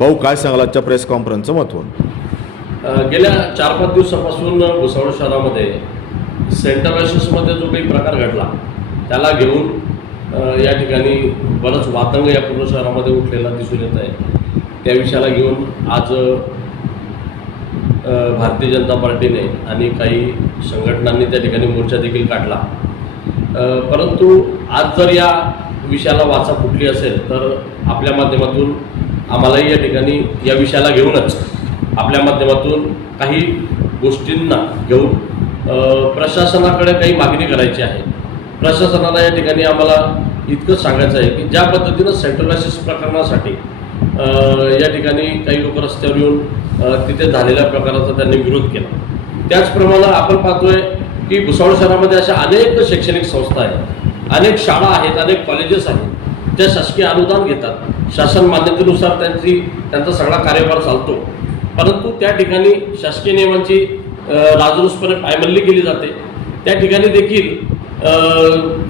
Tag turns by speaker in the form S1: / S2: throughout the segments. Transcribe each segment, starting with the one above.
S1: भाऊ काय सांगाल आजच्या प्रेस कॉन्फरन्सचं
S2: महत्त्व गेल्या चार पाच दिवसापासून भुसावळ शहरामध्ये सेंटरमध्ये जो काही प्रकार घडला त्याला घेऊन या ठिकाणी बरंच वातंग या पूर्ण शहरामध्ये उठलेला दिसून येत आहे. त्या विषयाला घेऊन आज भारतीय जनता पार्टीने आणि काही संघटनांनी त्या ठिकाणी मोर्चा देखील काढला. परंतु आज जर या विषयाला वाचा फुटली असेल तर आपल्या माध्यमातून आम्हालाही या ठिकाणी या विषयाला घेऊनच आपल्या माध्यमातून काही गोष्टींना घेऊन प्रशासनाकडे काही मागणी करायची आहे. प्रशासनाला या ठिकाणी आम्हाला इतकंच सांगायचं आहे की ज्या पद्धतीनं सेंट्रलायसिस प्रकरणासाठी या ठिकाणी काही लोक रस्त्यावर येऊन तिथे झालेल्या प्रकाराचा त्यांनी विरोध केला. त्याचप्रमाणे आपण पाहतोय की भुसावळ शहरामध्ये अशा अनेक शैक्षणिक संस्था आहेत अनेक शाळा आहेत अनेक कॉलेजेस आहेत त्या शासकीय अनुदान घेतात. शासन मान्यतेनुसार त्यांची त्यांचा सगळा कार्यभार चालतो. परंतु त्या ठिकाणी शासकीय नियमांची अ, राजरोसपणे पायमल्ली केली जाते. त्या ठिकाणी देखील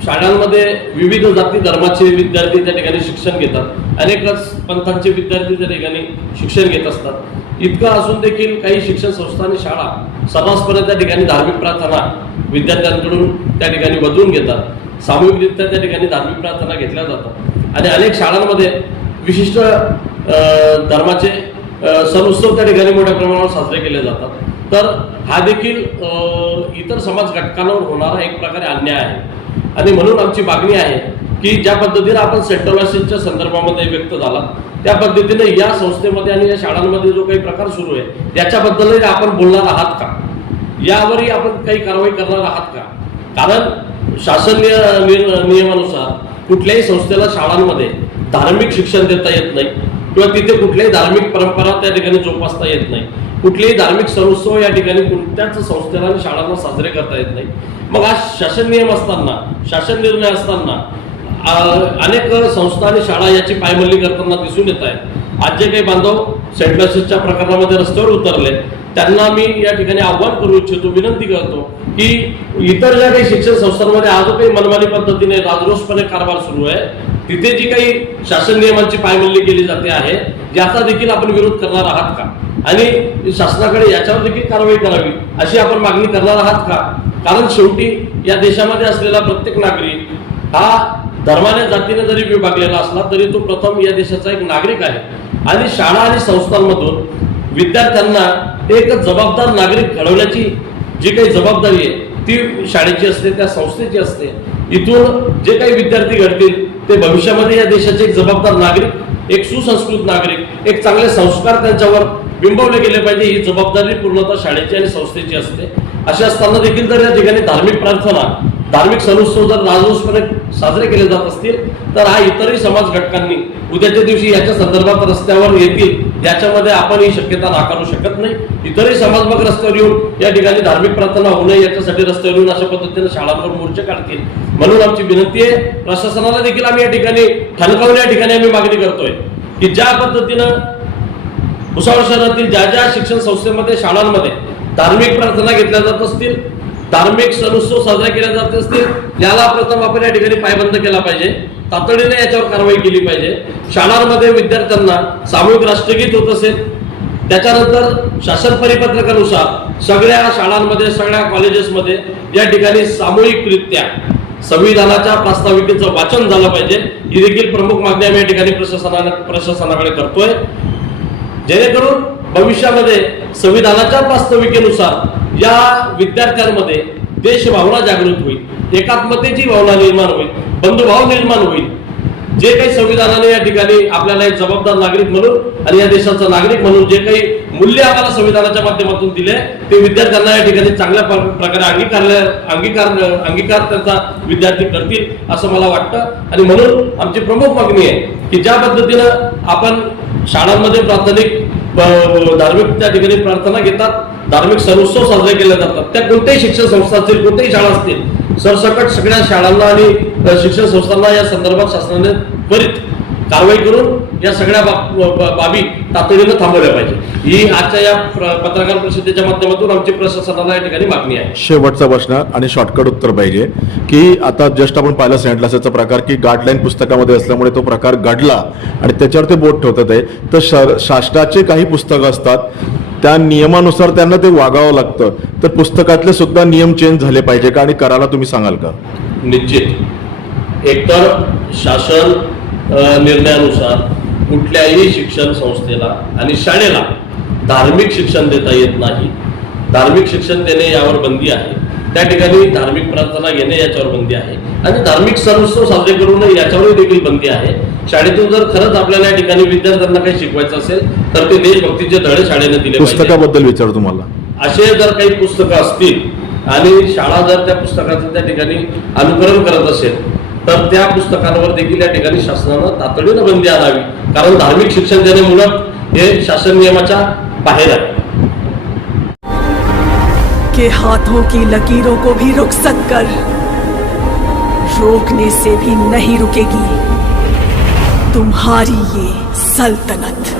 S2: शाळांमध्ये विविध जाती धर्माचे विद्यार्थी त्या ठिकाणी शिक्षण घेतात. अनेकच पंथांचे विद्यार्थी त्या ठिकाणी शिक्षण घेत असतात. इतकं असून देखील काही शिक्षण संस्था आणि शाळा सर्रासपणे त्या ठिकाणी धार्मिक प्रार्थना विद्यार्थ्यांकडून त्या ठिकाणी बदलून घेतात. सामूहिकरित्या त्या ठिकाणी धार्मिक प्रार्थना घेतल्या जातात. आणि अनेक शाळांमध्ये विशिष्ट धर्माचे सण उत्सव त्या ठिकाणी मोठ्या प्रमाणावर साजरे केले जातात. तर हा देखील इतर समाज घटकांवर होणारा एक प्रकारे अन्याय आहे. आणि म्हणून आमची मागणी आहे की ज्या पद्धतीने आपण सेंट्रलायझेशनच्या संदर्भामध्ये व्यक्त झाला त्या पद्धतीने या संस्थेमध्ये आणि या शाळांमध्ये जो काही प्रकार सुरू आहे त्याच्याबद्दलही आपण बोलणार आहात का? यावरही आपण काही कारवाई करणार आहात का? कारण शासन नियमानुसार कुठल्याही संस्थेला शाळांमध्ये धार्मिक शिक्षण देता येत नाही किंवा तिथे कुठल्याही धार्मिक परंपरा त्या ठिकाणी जोपासता येत नाही. कुठलेही धार्मिक सणोत्सव या ठिकाणी कोणत्याच संस्थेला आणि शाळांना साजरे करता येत नाही. मग आज शासन नियम असताना शासन निर्णय असताना अनेक संस्था आणि शाळा याची पायमल्ली करताना दिसून येत आहेत. आज जे काही बांधव सेंट्रसिसच्या प्रकरणामध्ये रस्त्यावर उतरले त्यांना मी या ठिकाणी आव्हान करू इच्छितो विनंती करतो की इतर ज्या काही शिक्षण संस्थांमध्ये आज काही मनमानी पद्धतीने राजरोसपणे कारभार सुरू आहे तिथे जी काही शासन नियमांची पायमल्ली केली जाते आहे याचा देखील आपण विरोध करणार आहात का? आणि शासनाकडे याच्यावर देखील कारवाई करावी अशी आपण मागणी करणार आहात का? कारण शेवटी या देशामध्ये असलेला प्रत्येक नागरिक हा धर्माने जातीने जरी विभागलेला असला तरी तो प्रथम या देशाचा एक नागरिक आहे. आणि शाळा आणि संस्थांमधून विद्यार्थ्यांना एक जबाबदार नागरिक घडवण्याची जी काही जबाबदारी आहे ती शाळेची असते त्या संस्थेची असते इथून जे काही विद्यार्थी घडतील ते भविष्यामध्ये या देशाचे एक जबाबदार नागरिक एक सुसंस्कृत नागरिक एक चांगले संस्कार त्यांच्यावर बिंबवले गेले पाहिजे ही जबाबदारी पूर्णतः शाळेची आणि संस्थेची असते. असे असताना देखील जर या ठिकाणी धार्मिक प्रार्थना धार्मिक सणोत्सव जर राजरोसपणे साजरे केले जात असतील तर हा इतरही समाज घटकांनी उद्याच्या दिवशी याच्या संदर्भात रस्त्यावर येतील याच्यामध्ये आपण ही शक्यता नाकारू शकत नाही. इतरही समाज मग रस्त्यावर येऊन या ठिकाणी धार्मिक प्रार्थना होऊ नये याच्यासाठी रस्त्यावर येऊन अशा पद्धतीने शाळांवर मोर्चे काढतील. म्हणून आमची विनंती आहे प्रशासनाला देखील आम्ही या ठिकाणी ठणकावून या ठिकाणी आम्ही मागणी करतोय की ज्या पद्धतीनं भुसावळ शहरातील ज्या ज्या शिक्षण संस्थेमध्ये शाळांमध्ये धार्मिक प्रार्थना घेतल्या जात असतील धार्मिक सण उत्सव साजरे केले जात असतील याला प्रथम आपण या ठिकाणी पायबंद केला पाहिजे. तातडीने याच्यावर कारवाई केली पाहिजे. शाळांमध्ये विद्यार्थ्यांना सामूहिक राष्ट्रगीत होत असेल. त्याच्यानंतर शासन परिपत्रकानुसार सगळ्या शाळांमध्ये सगळ्या कॉलेजेसमध्ये या ठिकाणी सामूहिकरित्या संविधानाच्या प्रास्ताविकेचं वाचन झालं पाहिजे. ही देखील प्रमुख मागणी आम्ही या ठिकाणी प्रशासनाने प्रशासनाकडे करतोय. जेणेकरून भविष्यामध्ये संविधानाच्या प्रास्ताविकेनुसार या विद्यार्थ्यांमध्ये देशभावना जागृत होईल एकात्मतेची भावना निर्माण होईल बंधुभाव निर्माण होईल. जे काही संविधानाने या ठिकाणी आपल्याला एक जबाबदार नागरिक म्हणून आणि या देशाचा नागरिक म्हणून जे काही मूल्य आम्हाला संविधानाच्या माध्यमातून दिले ते विद्यार्थ्यांना या ठिकाणी चांगल्या प्र- प्रकारे अंगीकारल्या अंगीकार अंगीकार त्यांचा विद्यार्थी करतील असं मला वाटतं. आणि म्हणून आमची प्रमुख मागणी आहे की ज्या पद्धतीनं आपण शाळांमध्ये प्राथमिक धार्मिक त्या ठिकाणी प्रार्थना घेतात धार्मिक सणोत्सव साजरे केले जातात. त्या कोणत्याही शिक्षण संस्था असतील कोणत्याही शाळा असतील सरसकट सगळ्या शाळांना आणि शिक्षण संस्थांना या संदर्भात शासनाने त्वरित कारवाई करून या सगळ्या बाब- तातडीनं थांबवल्या पाहिजे. ही आजच्या या पत्रकार परिषदेच्या माध्यमातून आमची प्रशासनाला या ठिकाणी मागणी आहे.
S1: शेवटचा प्रश्न आणि शॉर्टकट उत्तर पाहिजे की आता जस्ट आपण पाहिलं सेंट प्रकार की गाईडलाईन पुस्तकामध्ये असल्यामुळे तो प्रकार घडला आणि त्याच्यावर ते बोट ठेवतात आहे. तर शासनाचे काही पुस्तकं असतात त्या नियमानुसार त्यांना ते वागावं लागतं. तर पुस्तकातले सुद्धा नियम चेंज झाले पाहिजे का आणि करायला तुम्ही सांगाल का?
S2: निश्चित. एकतर शासन निर्णयानुसार कुठल्याही शिक्षण संस्थेला आणि शाळेला धार्मिक शिक्षण देता येत नाही. धार्मिक शिक्षण देणे यावर बंदी आहे. त्या ठिकाणी धार्मिक प्रार्थना घेणे याच्यावर बंदी आहे. आणि धार्मिक सण उत्सव साजरे करू नये याच्यावर देखील बंदी आहे. शाळेतून जर खरंच आपल्याला या ठिकाणी विद्यार्थ्यांना काही शिकवायचं असेल तर ते देशभक्तीचे धडे शाळेने दिले
S1: पुस्तकाबद्दल विचार तुम्हाला.
S2: असे जर काही पुस्तकं असतील आणि शाळा जर त्या पुस्तकाचं त्या ठिकाणी अनुकरण करत असेल तर त्या पुस्तकांवर देखील या ठिकाणी शासनानं तातडीनं बंदी आणावी. कारण धार्मिक शिक्षण देणे मुलं हे शासन नियमाच्या बाहेर आहे.
S3: के हाथों की लकीरों को भी रुखसत कर। रोकने से भी नहीं रुकेगी। तुम्हारी ये सल्तनत।